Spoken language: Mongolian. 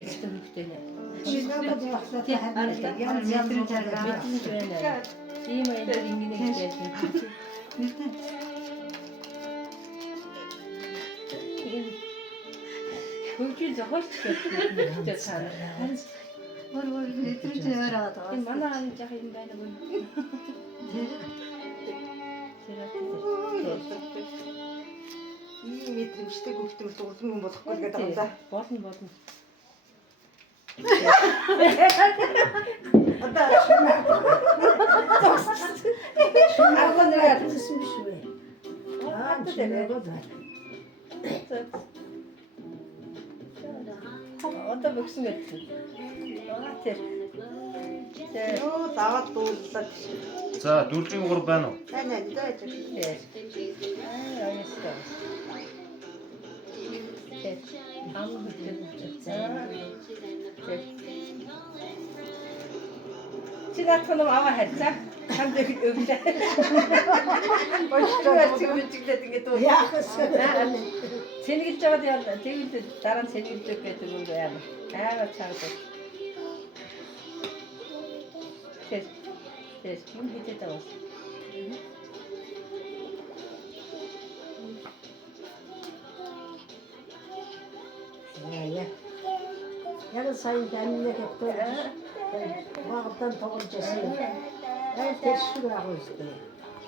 Жинхэнэ багсаа харагдаад янз янз жаргал. ийм аягаар ингэнэ гэж байдаг. Хөгжил зохиолч гэдэг цаана. Өөр нэтрэж яваад байгаа. Энэ манай аав жах юм байна уу? Ийм мэдрэмжтэй хөлтөмөл урдсан хүн болохгүй гэдэг юм да. Болно. Одоо Агаараа хэлсэн биш үү? Чимээгүй байна. Одоо бөксөн гэдэг. Тэр. ёо даваад дууллаа. За 4-3 байна уу? Тань дайж. Аястай. Ам гэдэг. Чигат хоног аваа харьцаа. Хамт өвлөө. Очтой чиглээд ингэ дуу. Яахсан. Цэнгэлж байгаад яа тэгвэл дараа нь цэнгэлж гэдэг юм байна. Амар чанга. Тэс юм хийдэг даа. Яг сайн дамнаа гэдэг. Багтан тоглож байсан. Тэр шиг агуулсан.